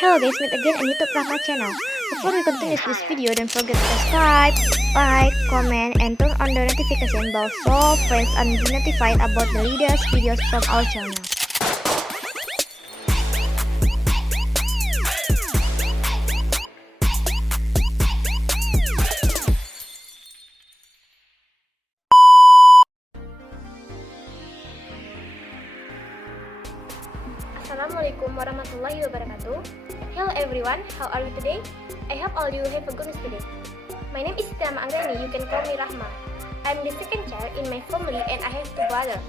Hello guys, meet again on YouTube Rahma channel. Before we continue this video, don't forget to subscribe, like, comment, and turn on the notification bell so friends are notified about the latest videos from our channel. Assalamualaikum warahmatullahi wabarakatuh. Hello everyone, how are you today? I hope all you have a good day. My name is Tama Angrani, you can call me Rahma. I'm the second child in my family and I have two brothers.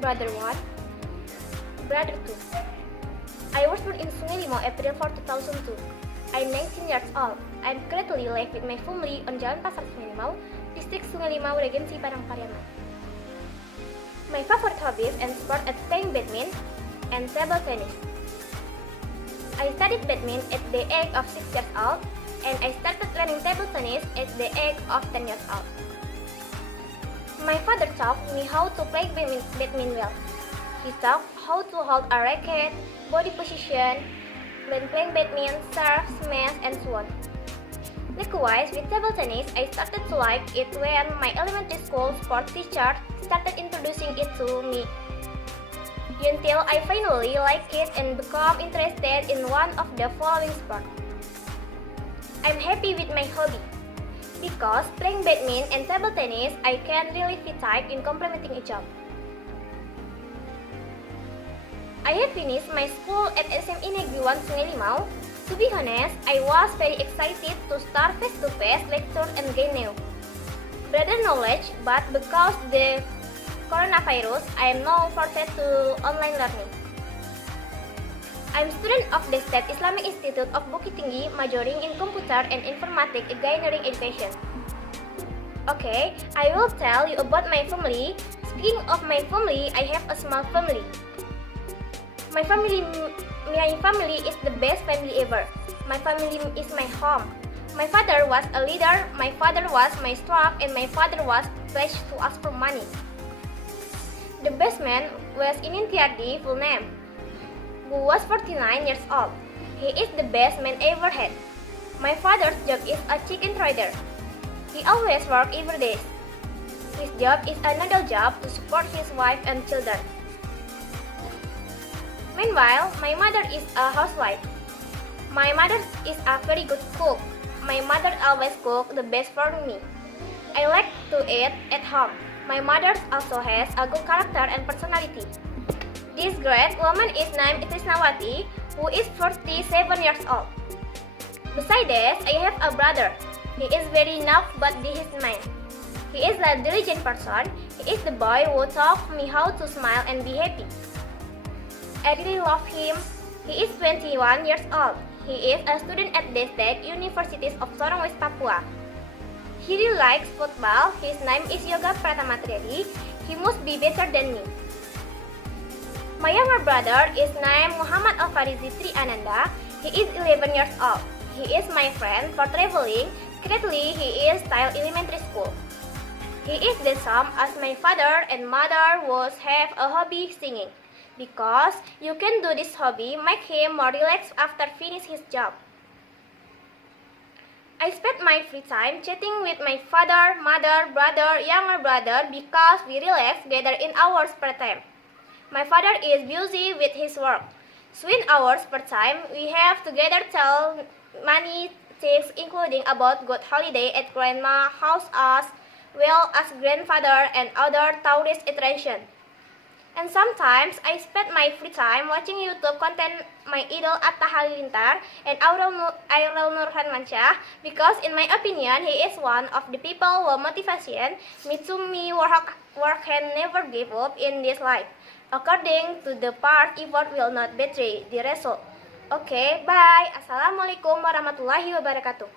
Brother 1, brother 2. I was born in Sungai Limau, April 4, 2002. I'm 19 years old. I'm currently live with my family on Jalan Pasar Sungai Limau, District Sungai Limau, Regency Padang Pariaman. My favorite hobbies and sport are playing badminton and table tennis. I studied badminton at the age of 6 years old and I started learning table tennis at the age of 10 years old. My father taught me how to play badminton well. He taught how to hold a racket, body position, when playing badminton, serve, smash, and so on. Likewise, with table tennis, I started to like it when my elementary school sport teacher started introducing it to me, until I finally like it and become interested in one of the following sports. I'm happy with my hobby, because playing badminton and table tennis, I can really fit time in complementing each other. I have finished my school at SMI Negeri 1 Sungai Limau. To be honest, I was very excited to start face-to-face lecture and gain new better knowledge, but because the coronavirus, I am now forced to online learning. I'm student of the State Islamic Institute of Bukit Tinggi, majoring in Computer and Informatics Engineering Education. Okay, I will tell you about my family. Speaking of my family, I have a small family. My family is the best family ever. My family is my home. My father was a leader, my father was my strong, and my father was pledged to ask for money. The best man was Inin Tiardi, full name, who was 49 years old. He is the best man ever had. My father's job is a chicken trader. He always works every day. His job is another job to support his wife and children. Meanwhile, my mother is a housewife. My mother is a very good cook. My mother always cooks the best for me. I like to eat at home. My mother also has a good character and personality. This great woman is named Trisnawati, who is 47 years old. Besides this, I have a brother. He is very enough, but this is mine. He is a diligent person. He is the boy who taught me how to smile and be happy. I really love him. He is 21 years old. He is a student at the State University of Sorong West Papua. He really likes football. His name is Yoga Pratamatriadi. He must be better than me. My younger brother is named Muhammad Alfarizi Tri Ananda. He is 11 years old. He is my friend for traveling. Currently, he is still elementary school. He is the same as my father and mother was have a hobby singing, because you can do this hobby make him more relaxed after finish his job. I spend my free time chatting with my father, mother, brother, younger brother because we relax together in our spare time. My father is busy with his work, so in our spare time we have together tell many things, including about good holiday at grandma house, as well as grandfather and other tourist attraction. And sometimes I spend my free time watching YouTube content my idol Atta Halilintar and Aurel Nurhan Mansyah, because in my opinion he is one of the people who motivation me to work and never give up in this life. According to the part, effort will not betray the result. Okay, bye. Assalamualaikum warahmatullahi wabarakatuh.